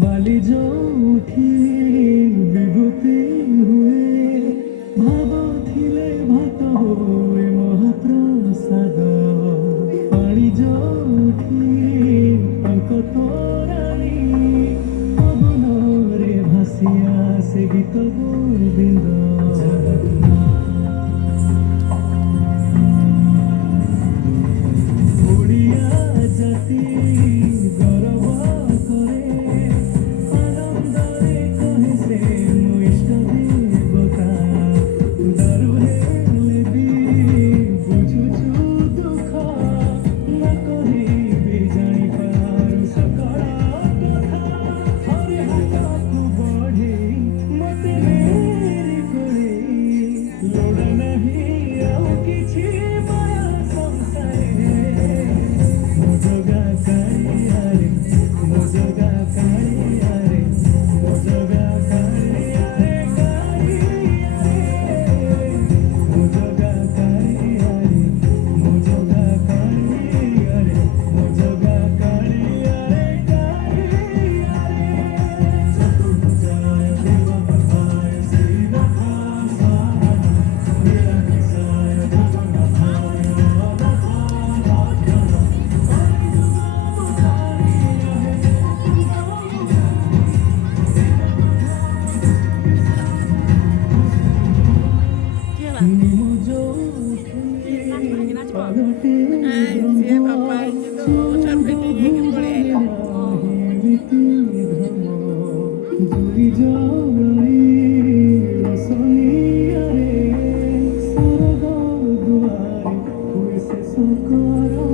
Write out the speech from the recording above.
बाली जो उठी विभूति हुए भाव थिले भात हुए महाप्रसाद पानी जो उठी पंख तोराणी पवन रे भासिया से गीत गोविंद ओडिया जाति गौरव करे आनंदरे कहे से मो इष्ट देवता दारु हेले भी बुझुछु दुख न कहिबे जानि पारु सकल कथा हरे हाथକୁ बढे मते मेरी कोळे लोड़ नहीं ଆଉ କିଛି माया संसारे मोजगा काळियारे मोजगा काळियारे मोजगा काळियारे काळियारे मोजगा काळियारे मोजगा काळियारे मोजगा काळियारे काळियारे चतुर्भुजाय देववराय श्रीनाथाय निराकिसाय भुजगधाय निमोजो उठे पालटे ब्रह्म रीति धर्म जुई जोड़ी रसनियारे सरग दुआरे हुए से सकरा